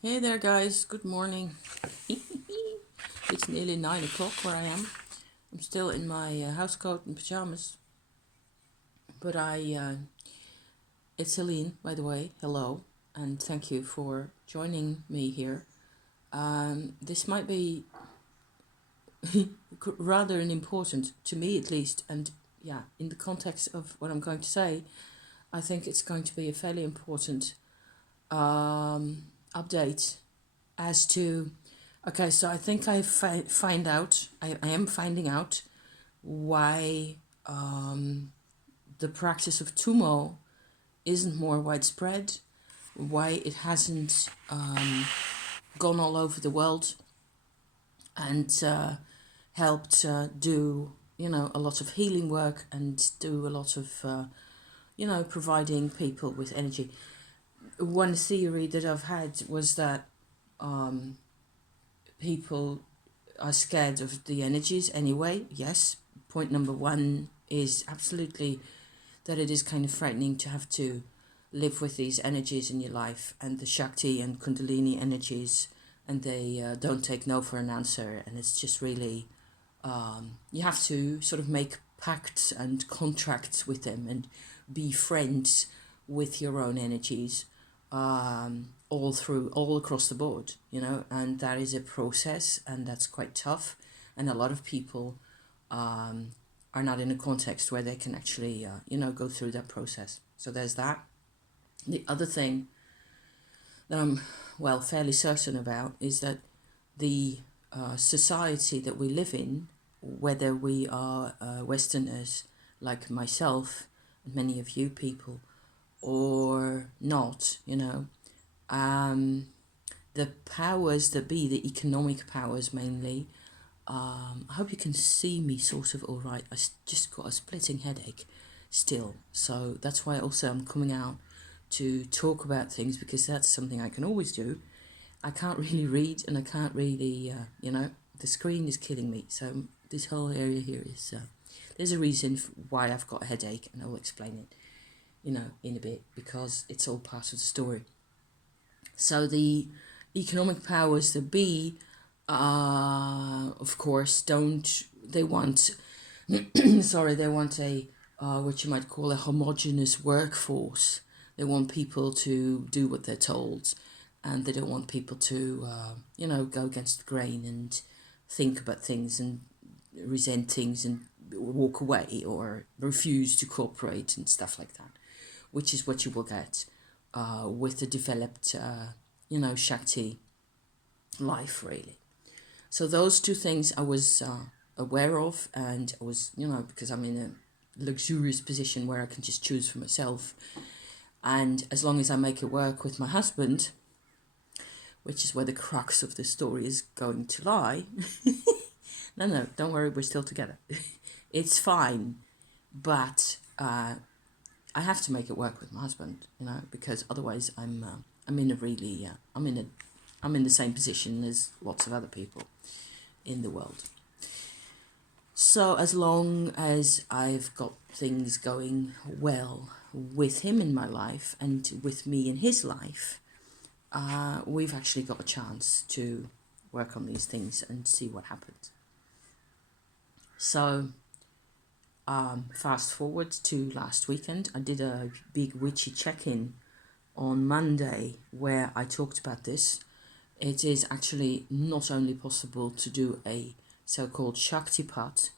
Hey there, guys. Good morning. It's nearly 9 o'clock where I am. I'm still in my house coat and pajamas. But it's Celine, by the way. Hello. And thank you for joining me here. This might be rather an important, to me at least, and yeah, in the context of what I'm going to say, I think it's going to be a fairly important update as to. Okay, so I think I am finding out why the practice of Tummo isn't more widespread, why it hasn't gone all over the world and helped do, a lot of healing work and do a lot of, providing people with energy. One theory that I've had was that people are scared of the energies anyway. Yes, point number one is absolutely that it is kind of frightening to have to live with these energies in your life and the Shakti and Kundalini energies, and they don't take no for an answer. And it's just really, you have to sort of make pacts and contracts with them and be friends with your own energies all across the board, and that is a process, and that's quite tough, and a lot of people are not in a context where they can actually go through that process. So there's that. The other thing that I'm fairly certain about is that the society that we live in, whether we are Westerners like myself and many of you people, or not, the powers that be, the economic powers mainly. I hope you can see me sort of all right. Just got a splitting headache still. So that's why also I'm coming out to talk about things, because that's something I can always do. I can't really read and I can't really, the screen is killing me. So this whole area here is, there's a reason why I've got a headache, and I'll explain it, in a bit, because it's all part of the story. So the economic powers that be, of course, they want, they want a, what you might call a homogenous workforce. They want people to do what they're told, and they don't want people to, go against the grain and think about things and resent things and walk away or refuse to cooperate and stuff like that, which is what you will get with the developed, Shakti life, really. So those two things I was aware of, and I was, because I'm in a luxurious position where I can just choose for myself. And as long as I make it work with my husband, which is where the crux of the story is going to lie. No, don't worry, we're still together. It's fine, but I have to make it work with my husband, because otherwise I'm in a really I'm in the same position as lots of other people in the world. So as long as I've got things going well with him in my life and with me in his life, we've actually got a chance to work on these things and see what happens. So fast forward to last weekend, I did a big witchy check-in on Monday where I talked about this. It is actually not only possible to do a so-called Shaktipat.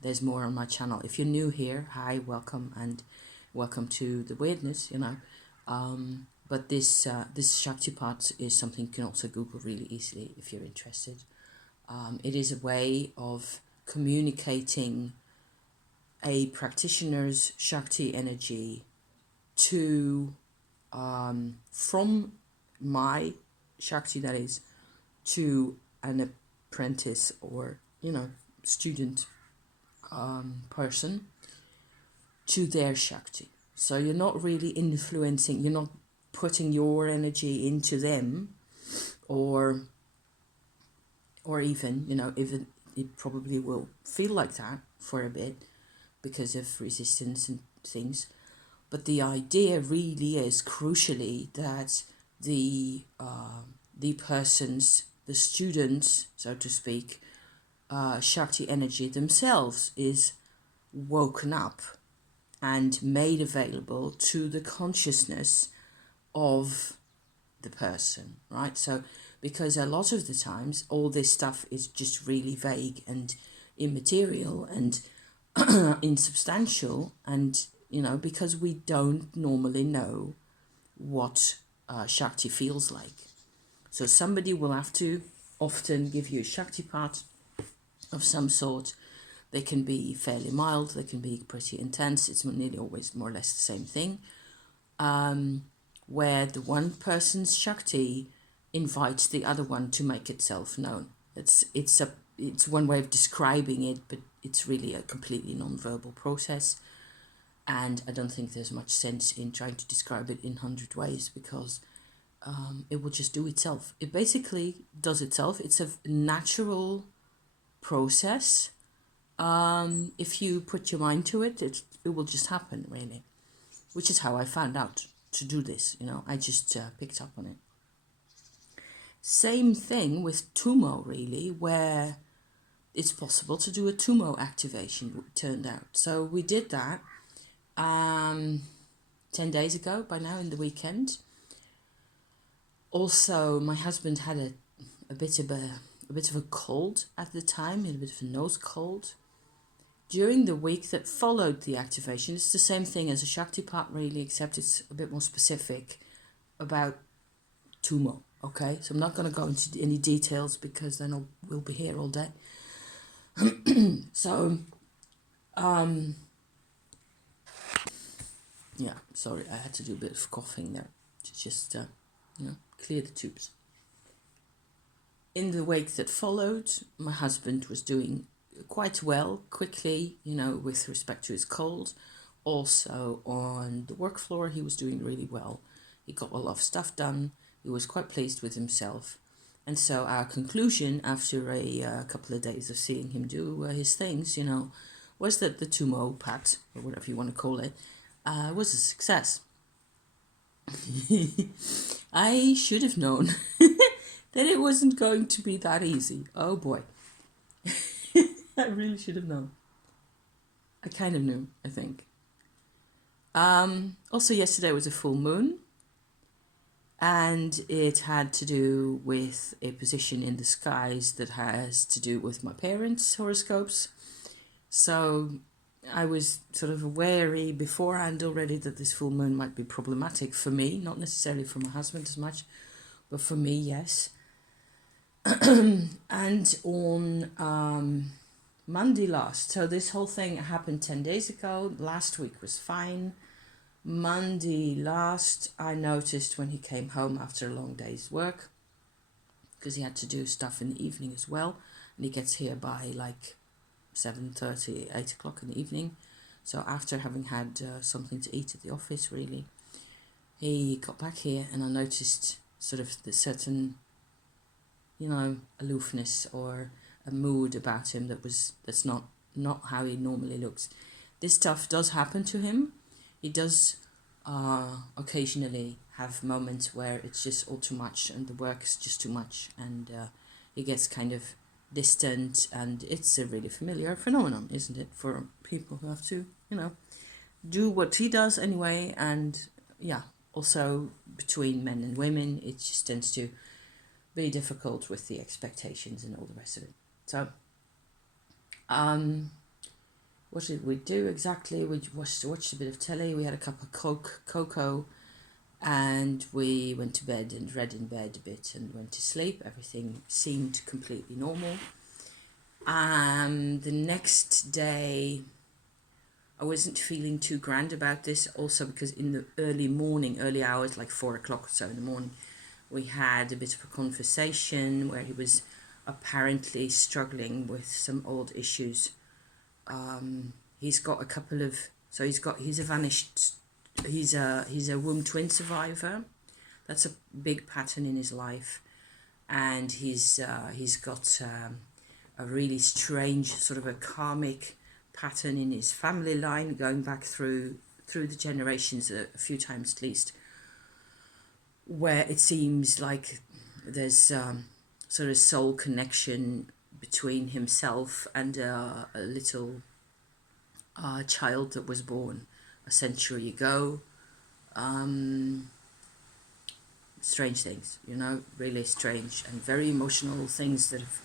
There's more on my channel. If you're new here, hi, welcome, and welcome to the weirdness, But this Shaktipat is something you can also Google really easily if you're interested. It is a way of communicating a practitioner's Shakti energy to, from my Shakti, that is, to an apprentice or, student person, to their Shakti. So you're not really influencing, you're not putting your energy into them, or even, even it probably will feel like that for a bit because of resistance and things. But the idea really is crucially that the the students, so to speak, Shakti energy themselves is woken up and made available to the consciousness of the person, right? So, because a lot of the times all this stuff is just really vague and immaterial and insubstantial, and because we don't normally know what Shakti feels like. So, somebody will have to often give you a Shakti part of some sort. They can be fairly mild, they can be pretty intense, it's nearly always more or less the same thing. Where the one person's Shakti invites the other one to make itself known. It's one way of describing it, but it's really a completely non-verbal process. And I don't think there's much sense in trying to describe it in 100 ways, because it will just do itself. It basically does itself. It's a natural process. If you put your mind to it, it will just happen, really. Which is how I found out to do this. I just picked up on it. Same thing with Tummo, really, where it's possible to do a Tummo activation, it turned out. So we did that 10 days ago by now, in the weekend. Also, my husband had a bit of a cold at the time, a bit of a nose cold. During the week that followed the activation, it's the same thing as a Shakti part, really, except it's a bit more specific about Tummo, okay? So I'm not going to go into any details, because then we'll be here all day. So, yeah, sorry, I had to do a bit of coughing there to just, clear the tubes. In the week that followed, my husband was doing quite well, quickly, with respect to his cold. Also on the work floor, he was doing really well. He got a lot of stuff done. He was quite pleased with himself. And so our conclusion, after a couple of days of seeing him do his things, was that the Tummo pat, or whatever you want to call it, was a success. I should have known that it wasn't going to be that easy. Oh boy. I really should have known. I kind of knew, I think. Also, yesterday was a full moon, and it had to do with a position in the skies that has to do with my parents' horoscopes. So I was sort of wary beforehand already that this full moon might be problematic for me, not necessarily for my husband as much, but for me, yes. And on Monday last, so this whole thing happened 10 days ago. Last week was fine. Monday last, I noticed when he came home after a long day's work, because he had to do stuff in the evening as well, and he gets here by like 7:30, 8 o'clock in the evening. So after having had something to eat at the office, really, he got back here, and I noticed sort of the certain, aloofness or a mood about him that's not how he normally looks. This stuff does happen to him. He does occasionally have moments where it's just all too much, and the work is just too much, and he gets kind of distant, and it's a really familiar phenomenon, isn't it, for people who have to, do what he does anyway. And yeah, also between men and women, it just tends to be difficult with the expectations and all the rest of it. So, what did we do exactly? We watched a bit of telly, we had a cup of cocoa, and we went to bed and read in bed a bit and went to sleep. Everything seemed completely normal. The next day, I wasn't feeling too grand about this, also because in the early hours, like 4 o'clock or so in the morning, we had a bit of a conversation where he was apparently struggling with some old issues. He's got a couple of, so he's a womb twin survivor. That's a big pattern in his life, and he's got a really strange sort of a karmic pattern in his family line, going back through the generations a few times at least, where it seems like there's sort of soul connection between himself and a little child that was born a century ago. Um, Strange things, you know, really strange and very emotional things that have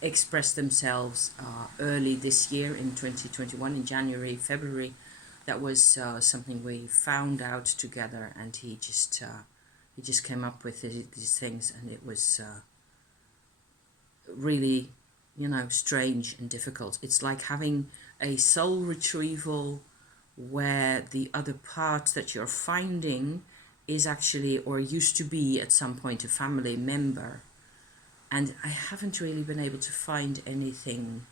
expressed themselves early this year in 2021, in January, February. That was something we found out together, and he just came up with these things, and it was really, you know, strange and difficult. It's like having a soul retrieval where the other part that you're finding is actually, or used to be at some point, a family member. And I haven't really been able to find anything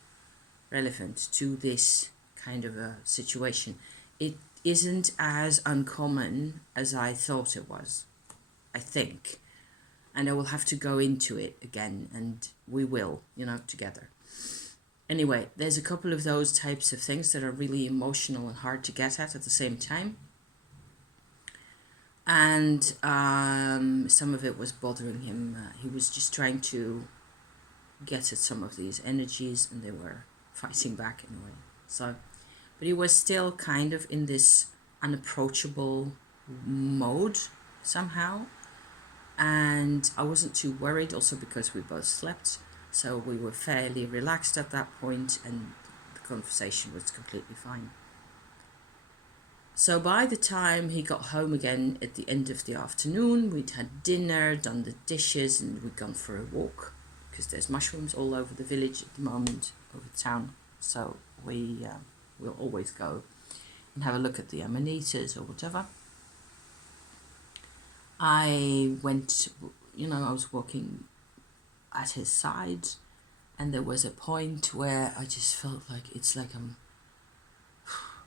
relevant to this kind of a situation. It isn't as uncommon as I thought it was, I think. And I will have to go into it again, and we will, you know, together. Anyway, there's a couple of those types of things that are really emotional and hard to get at the same time. And some of it was bothering him. He was just trying to get at some of these energies, and they were fighting back in a way. So, but he was still kind of in this unapproachable mode somehow. And I wasn't too worried, also because we both slept, so we were fairly relaxed at that point, and the conversation was completely fine. So by the time he got home again at the end of the afternoon, we'd had dinner, done the dishes, and we'd gone for a walk, because there's mushrooms all over the village at the moment, over the town. So we'll always go and have a look at the amanitas or whatever. I went, you know, I was walking at his side, and there was a point where I just felt like it's like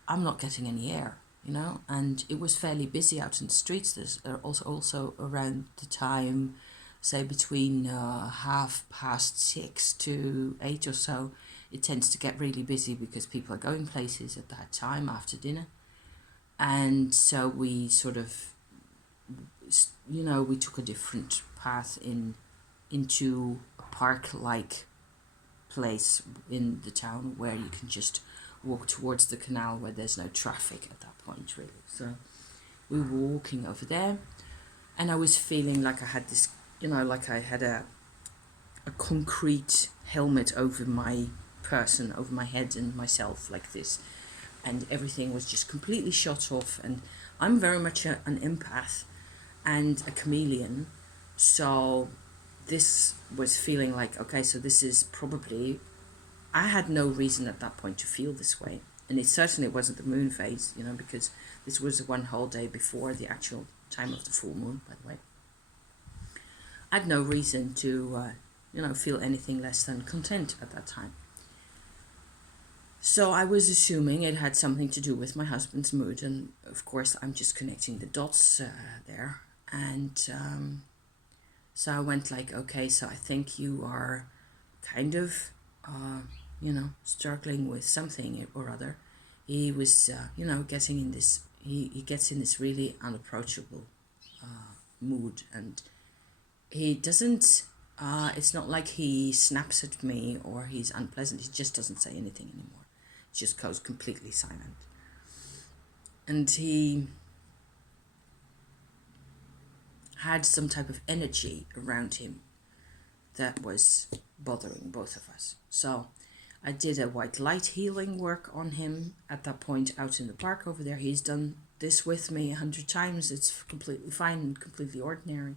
I'm not getting any air, you know, and it was fairly busy out in the streets. There's also around the time, say between 6:30 to 8 or so, it tends to get really busy because people are going places at that time after dinner. And so we sort of, you know, we took a different path into a park-like place in the town where you can just walk towards the canal, where there's no traffic at that point, really. So we were walking over there, and I was feeling like I had this, you know, like I had a concrete helmet over my person, over my head and myself, like this, and everything was just completely shut off. And I'm very much an empath and a chameleon, so this was feeling like, okay, so this is probably, I had no reason at that point to feel this way, and it certainly wasn't the moon phase, you know, because this was one whole day before the actual time of the full moon, by the way. I had no reason to you know, feel anything less than content at that time. So I was assuming it had something to do with my husband's mood, and of course I'm just connecting the dots there. And so I went like, okay, so I think you are kind of, you know, struggling with something or other. He was, you know, getting in this, he gets in this really unapproachable mood, and he doesn't, it's not like he snaps at me or he's unpleasant. He just doesn't say anything anymore. He just goes completely silent. And he had some type of energy around him that was bothering both of us. So I did a white light healing work on him at that point out in the park over there. He's done this with me 100 times. It's completely fine, completely ordinary.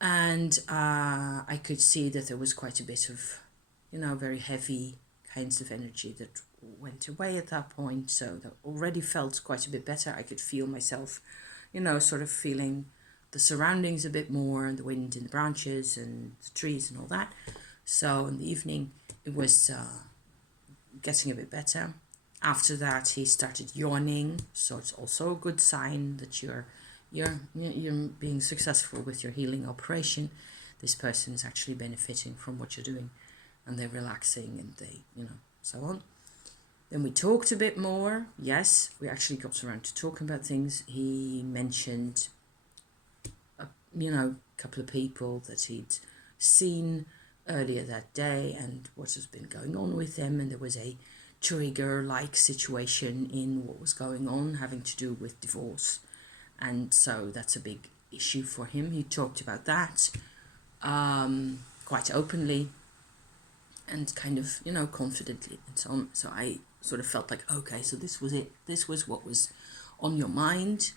And I could see that there was quite a bit of, you know, very heavy kinds of energy that went away at that point. So that already felt quite a bit better. I could feel myself, you know, sort of feeling the surroundings a bit more, and the wind in the branches and the trees and all that. So in the evening, it was getting a bit better. After that, he started yawning, so it's also a good sign that you're being successful with your healing operation. This person is actually benefiting from what you're doing, and they're relaxing, and they, you know, so on. Then we talked a bit more. Yes, we actually got around to talking about things. He mentioned a couple of people that he'd seen earlier that day and what has been going on with them, and there was a trigger-like situation in what was going on having to do with divorce, and so that's a big issue for him. He talked about that quite openly and kind of, confidently and so on. So I sort of felt like, okay, so this was it. This was what was on your mind.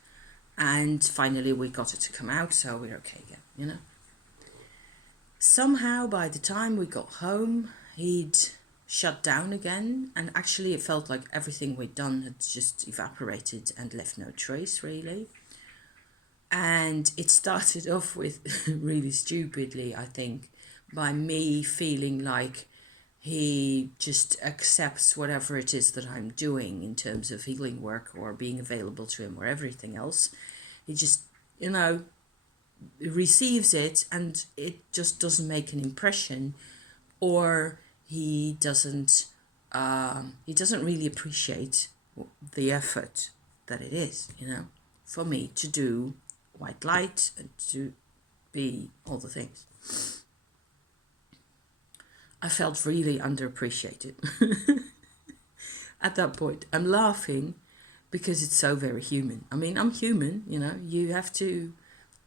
And finally we got it to come out, so we're okay again, Somehow by the time we got home, he'd shut down again. And actually it felt like everything we'd done had just evaporated and left no trace, really. And it started off with, really stupidly, I think, by me feeling like he just accepts whatever it is that I'm doing in terms of healing work or being available to him or everything else. He just, receives it and it just doesn't make an impression, or he doesn't really appreciate the effort that it is, for me to do white light and to be all the things. I felt really underappreciated at that point. I'm laughing because it's so very human. I mean, I'm human, you have to,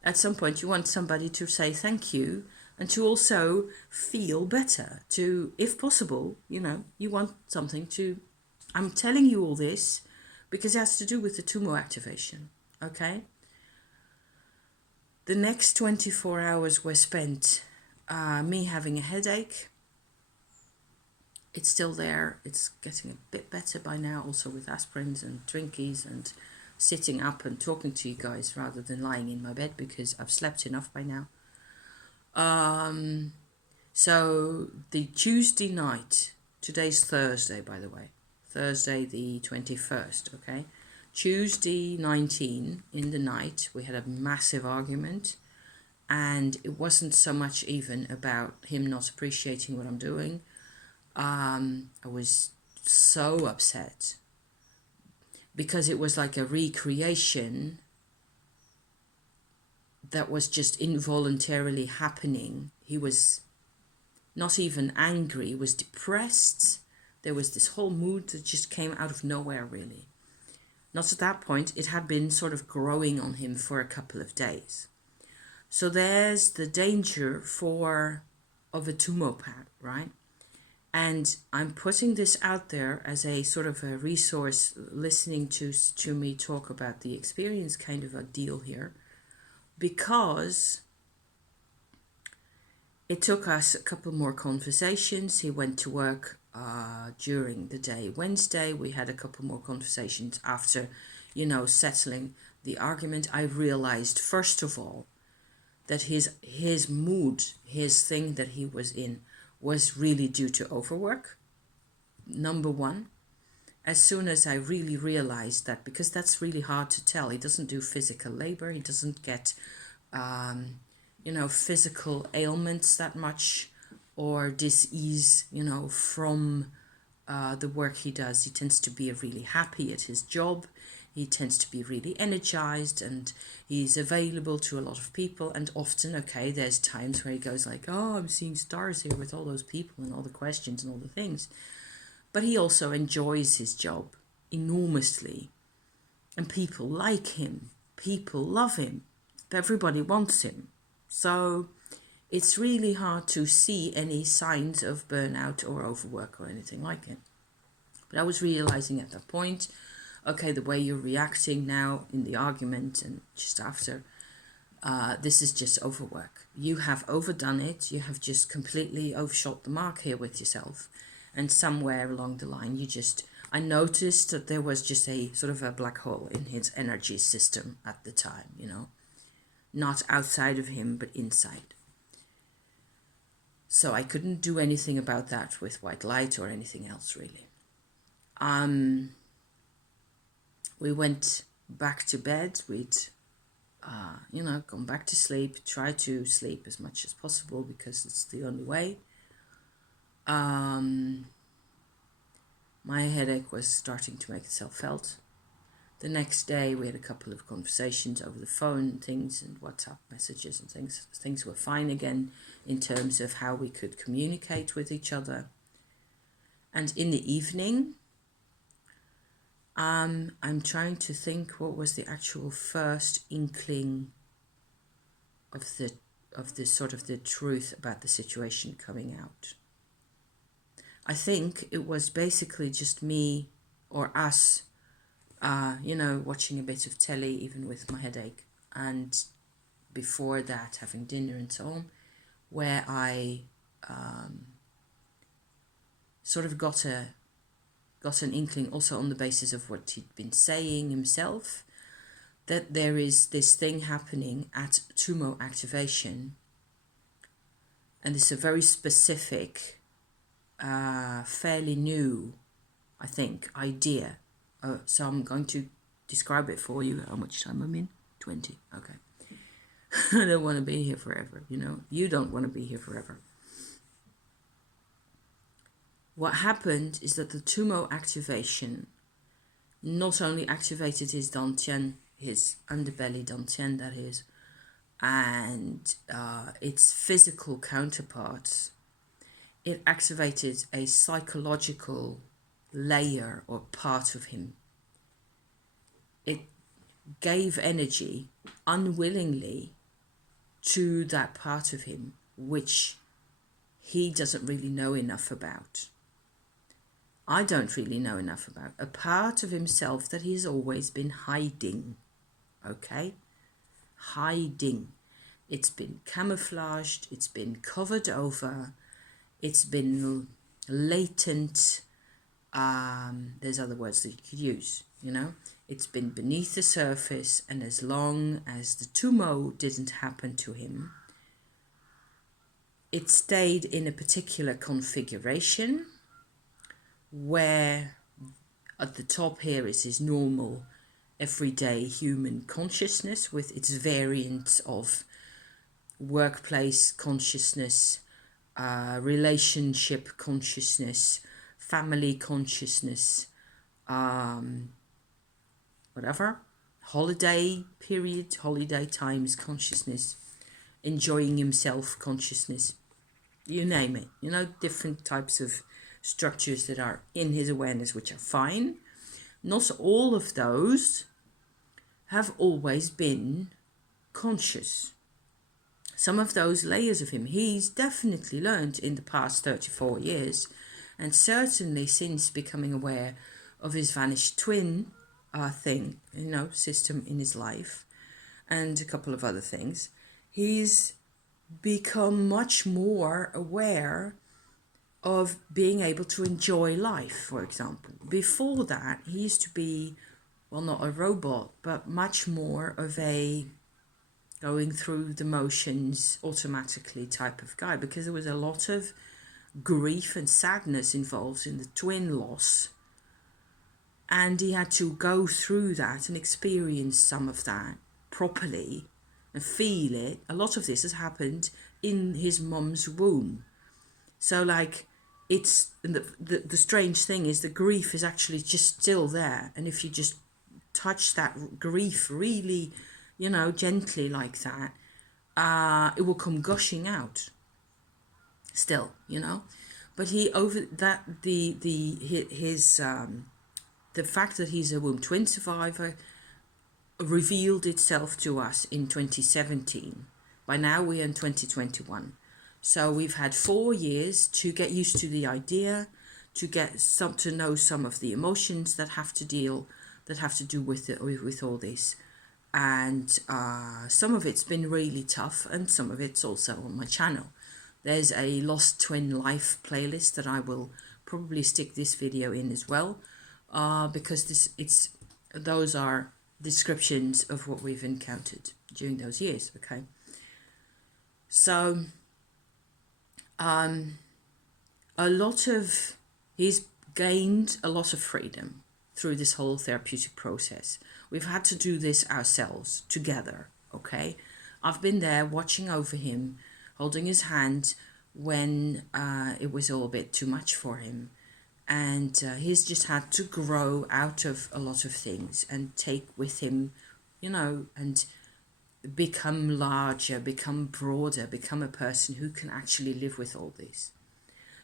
at some point you want somebody to say thank you and to also feel better, to, if possible, you want something to, I'm telling you all this because it has to do with the Tummo activation, okay? The next 24 hours were spent me having a headache. It's still there. It's getting a bit better by now, also with aspirins and drinkies and sitting up and talking to you guys rather than lying in my bed because I've slept enough by now. So the Tuesday night, today's Thursday, by the way, Thursday the 21st, okay? Tuesday 19 in the night, we had a massive argument, and it wasn't so much even about him not appreciating what I'm doing. I was so upset because it was like a recreation that was just involuntarily happening. He was not even angry, he was depressed. There was this whole mood that just came out of nowhere, really. Not at that point, it had been sort of growing on him for a couple of days. So there's the danger of a Tummo pad, right? And I'm putting this out there as a sort of a resource, listening to me talk about the experience, kind of a deal here, because it took us a couple more conversations. He went to work during the day Wednesday. We had a couple more conversations after, settling the argument. I realized, first of all, that his mood, his thing that he was in, was really due to overwork. Number one, as soon as I really realized that, because that's really hard to tell, he doesn't do physical labor, he doesn't get, physical ailments that much or dis-ease, from the work he does. He tends to be really happy at his job. He tends to be really energized and he's available to a lot of people. And often, okay, there's times where he goes like, oh, I'm seeing stars here with all those people and all the questions and all the things. But he also enjoys his job enormously. And people like him. People love him. Everybody wants him. So it's really hard to see any signs of burnout or overwork or anything like it. But I was realizing at that point, okay, the way you're reacting now in the argument and just after, this is just overwork. You have overdone it. You have just completely overshot the mark here with yourself. And somewhere along the line, I noticed that there was just a sort of a black hole in his energy system at the time, not outside of him, but inside. So I couldn't do anything about that with white light or anything else, really. We went back to bed. We'd, gone back to sleep, try to sleep as much as possible because it's the only way. My headache was starting to make itself felt. the next day we had a couple of conversations over the phone, things, and WhatsApp messages and things. Things were fine again in terms of how we could communicate with each other. And in the evening, I'm trying to think what was the actual first inkling of the sort of the truth about the situation coming out. I think it was basically just me or us, watching a bit of telly, even with my headache, and before that having dinner and so on, where I sort of got an inkling, also on the basis of what he'd been saying himself, that there is this thing happening at Tummo activation, and it's a very specific, fairly new, I think, idea. So I'm going to describe it for you. How much time I'm in? 20. Okay. I don't want to be here forever, You don't want to be here forever. What happened is that the Tummo activation not only activated his dantian, his underbelly dantian, that is, and its physical counterparts, it activated a psychological layer or part of him. It gave energy unwillingly to that part of him which he doesn't really know enough about. I don't really know enough about. A part of himself that he's always been hiding. Okay? Hiding. It's been camouflaged, it's been covered over, it's been latent. There's other words that you could use, It's been beneath the surface, and as long as the Tummo didn't happen to him, it stayed in a particular configuration where at the top here is his normal everyday human consciousness with its variants of workplace consciousness, relationship consciousness, family consciousness, whatever, holiday period, holiday times consciousness, enjoying himself consciousness, you name it, different types of structures that are in his awareness, which are fine. Not all of those have always been conscious. Some of those layers of him, he's definitely learned in the past 34 years, and certainly since becoming aware of his vanished twin system in his life, and a couple of other things, he's become much more aware of being able to enjoy life, for example. Before that, he used to be, well, not a robot, but much more of a going through the motions automatically type of guy, because there was a lot of grief and sadness involved in the twin loss, and he had to go through that and experience some of that properly and feel it. A lot of this has happened in his mum's womb. So it's the strange thing is the grief is actually just still there, and if you just touch that grief really, gently like that, it will come gushing out still, but he over that the fact that he's a womb twin survivor revealed itself to us in 2017. By now we're in 2021. So we've had 4 years to get used to the idea, to know some of the emotions that have to do with all this, and some of it's been really tough, and some of it's also on my channel. There's a Lost Twin Life playlist that I will probably stick this video in as well, because those are descriptions of what we've encountered during those years. Okay, so. He's gained a lot of freedom through this whole therapeutic process. We've had to do this ourselves together, okay? I've been there watching over him, holding his hand when it was all a bit too much for him. And he's just had to grow out of a lot of things and take with him, and become larger, become broader, become a person who can actually live with all this.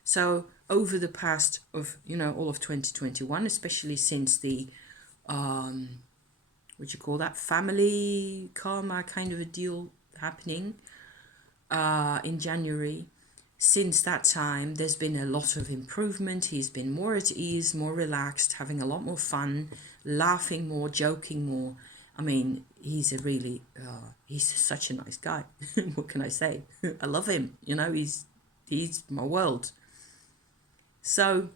So over the past of, all of 2021, especially since the, what you call that, family karma kind of a deal happening in January, since that time, there's been a lot of improvement. He's been more at ease, more relaxed, having a lot more fun, laughing more, joking more. I mean, he's he's such a nice guy. What can I say? I love him. He's my world. So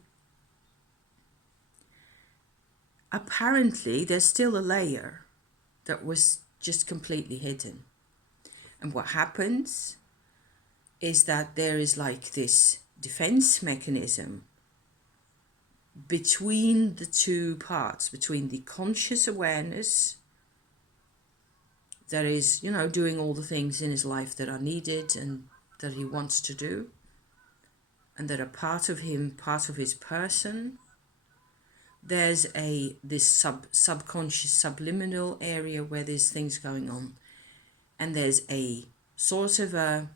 apparently there's still a layer that was just completely hidden. And what happens is that there is like this defense mechanism between the two parts, between the conscious awareness that is, doing all the things in his life that are needed and that he wants to do, and that are part of him, part of his person. There's this subconscious subliminal area where there's things going on, and there's a sort of a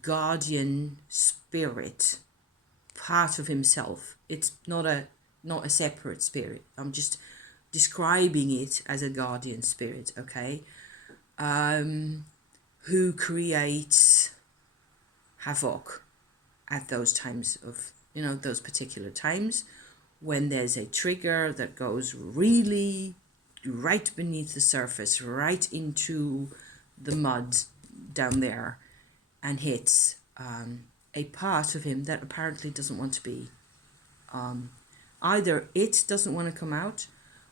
guardian spirit part of himself. It's not a separate spirit. I'm just describing it as a guardian spirit, okay? Who creates havoc at those times of, those particular times when there's a trigger that goes really right beneath the surface, right into the mud down there, and hits a part of him that apparently doesn't want to be. Either it doesn't want to come out.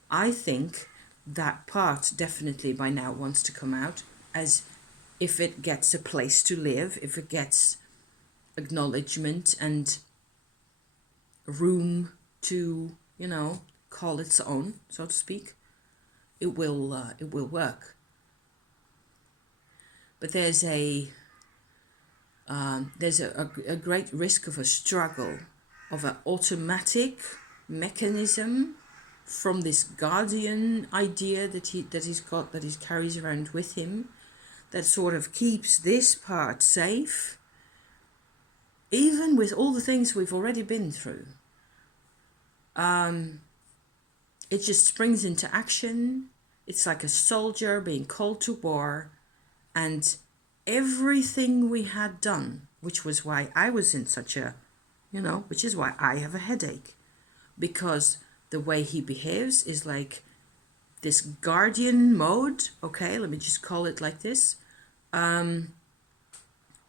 I think that part definitely by now wants to come out, as if it gets a place to live, if it gets acknowledgement and room to, call its own, so to speak, it will work. But there's a great risk of a struggle, of an automatic mechanism from this guardian idea that he carries around with him, that sort of keeps this part safe, even with all the things we've already been through. It just springs into action. It's like a soldier being called to war, and everything we had done, which was why I was in such a, which is why I have a headache, because the way he behaves is like this guardian mode. Okay, let me just call it like this.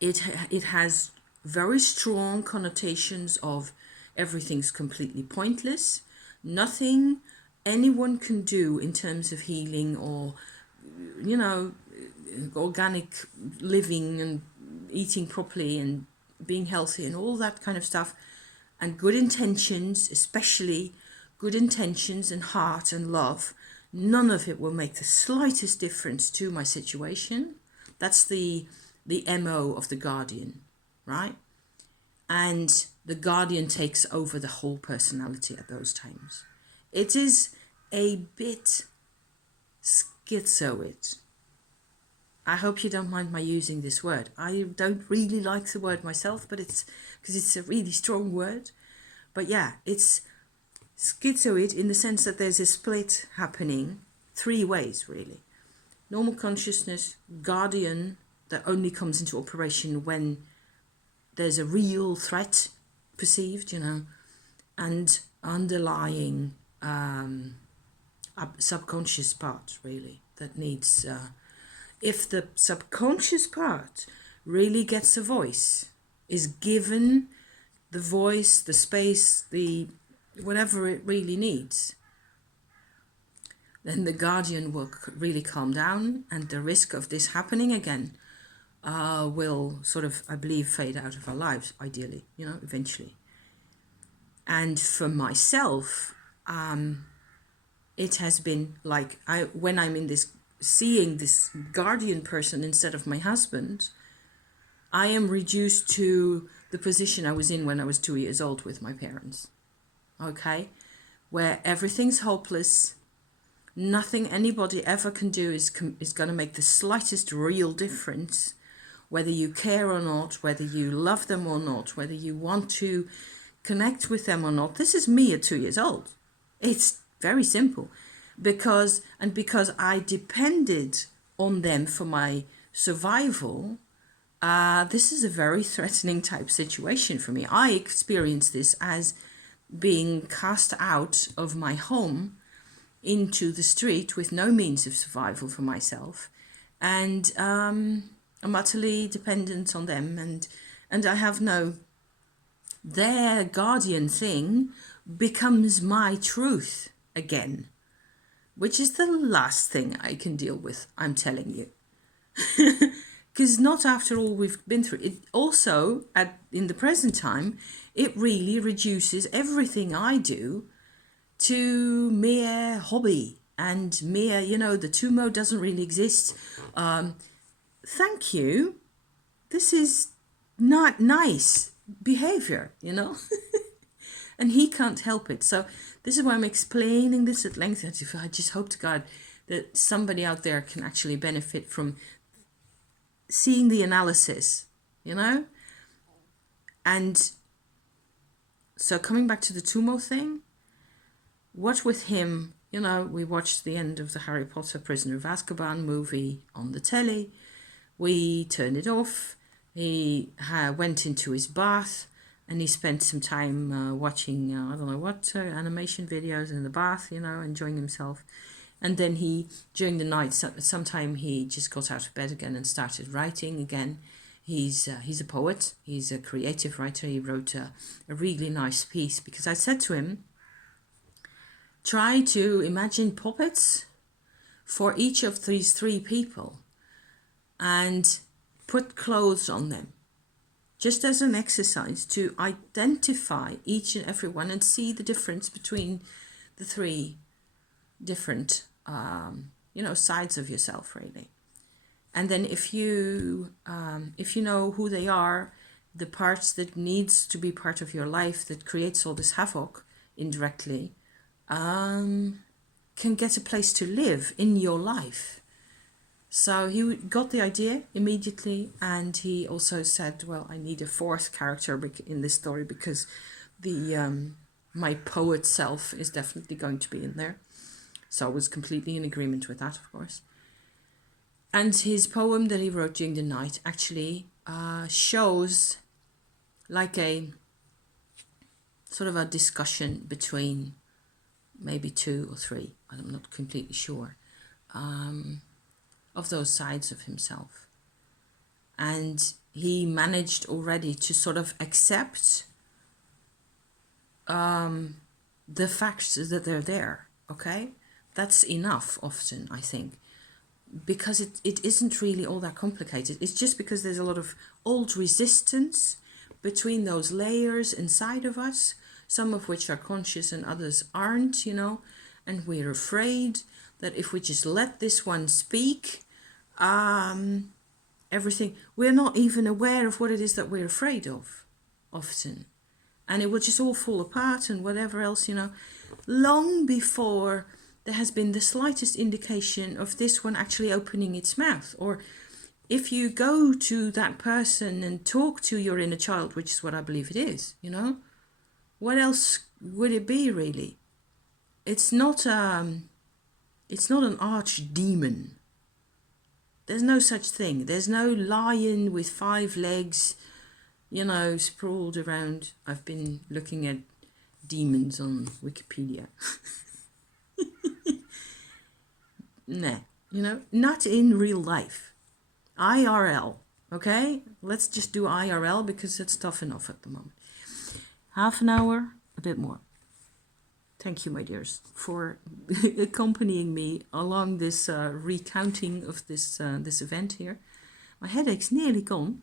It has very strong connotations of everything's completely pointless. Nothing anyone can do in terms of healing or, organic living and eating properly and being healthy and all that kind of stuff, and good intentions, especially good intentions and heart and love, none of it will make the slightest difference to my situation. That's the MO of the guardian, right? And the guardian takes over the whole personality at those times. It is a bit schizoid. I hope you don't mind my using this word. I don't really like the word myself, but it's because it's a really strong word. But yeah, it's schizoid in the sense that there's a split happening three ways, really. Normal consciousness, guardian, that only comes into operation when there's a real threat perceived, and underlying subconscious part, really, that needs... if the subconscious part really gets a voice, is given the voice, the space, the whatever it really needs, then the guardian will really calm down, and the risk of this happening again will sort of, I believe, fade out of our lives, ideally, eventually. And for myself, it has been like, when I'm in this, seeing this guardian person instead of my husband, I am reduced to the position I was in when I was 2 years old with my parents. okay, where everything's hopeless. Nothing anybody ever can do is going to make the slightest real difference, whether you care or not, whether you love them or not, whether you want to connect with them or not. This is me at 2 years old. It's very simple. Because I depended on them for my survival, this is a very threatening type situation for me. I experienced this as being cast out of my home into the street with no means of survival for myself, and I'm utterly dependent on them, and I have no, their guardian thing becomes my truth again, which is the last thing I can deal with, I'm telling you. Because not after all we've been through. It also, in the present time, it really reduces everything I do to mere hobby and mere, the Tummo doesn't really exist. Thank you. This is not nice behavior, and he can't help it. So this is why I'm explaining this at length. I just hope to God that somebody out there can actually benefit from seeing the analysis, And so coming back to the Tummo thing, what with him, we watched the end of the Harry Potter Prisoner of Azkaban movie on the telly. We turned it off. He went into his bath and he spent some time watching, I don't know what, animation videos in the bath, enjoying himself. And then during the night, sometime he just got out of bed again and started writing again. He's a poet. He's a creative writer. He wrote a really nice piece because I said to him, try to imagine puppets for each of these 3 people and put clothes on them, just as an exercise to identify each and every one and see the difference between the 3 different, sides of yourself, really. And then if you know who they are, the parts that needs to be part of your life that creates all this havoc indirectly, can get a place to live in your life. So he got the idea immediately, and he also said, well, I need a 4th character in this story because my poet self is definitely going to be in there. So I was completely in agreement with that, of course. And his poem that he wrote during the night actually shows like a sort of a discussion between maybe 2 or 3, I'm not completely sure, of those sides of himself. And he managed already to sort of accept the facts that they're there, okay? That's enough often, I think, because it isn't really all that complicated. It's just because there's a lot of old resistance between those layers inside of us, some of which are conscious and others aren't, and we're afraid that if we just let this one speak, everything, we're not even aware of what it is that we're afraid of often. And it will just all fall apart and whatever else, long before there has been the slightest indication of this one actually opening its mouth. Or if you go to that person and talk to your inner child, which is what I believe it is, what else would it be really? It's not an archdemon. There's no such thing. There's no lion with 5 legs, sprawled around. I've been looking at demons on Wikipedia. Nah, not in real life. IRL, okay? Let's just do IRL because it's tough enough at the moment. Half an hour, a bit more. Thank you, my dears, for accompanying me along this recounting of this event here. My headache's nearly gone.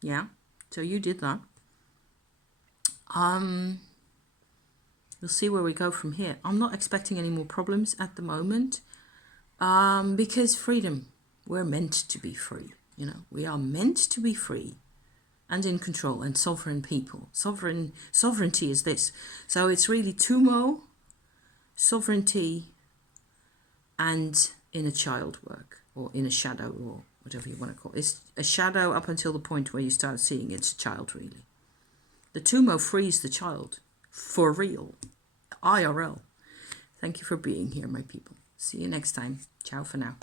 Yeah, so you did that. We'll see where we go from here. I'm not expecting any more problems at the moment. Because freedom, we're meant to be free, we are meant to be free. and in control, and sovereign people. Sovereignty is this. So it's really Tummo, sovereignty, and inner child work, or inner shadow, or whatever you want to call it. It's a shadow up until the point where you start seeing it's a child, really. The Tummo frees the child, for real, IRL. Thank you for being here, my people. See you next time. Ciao for now.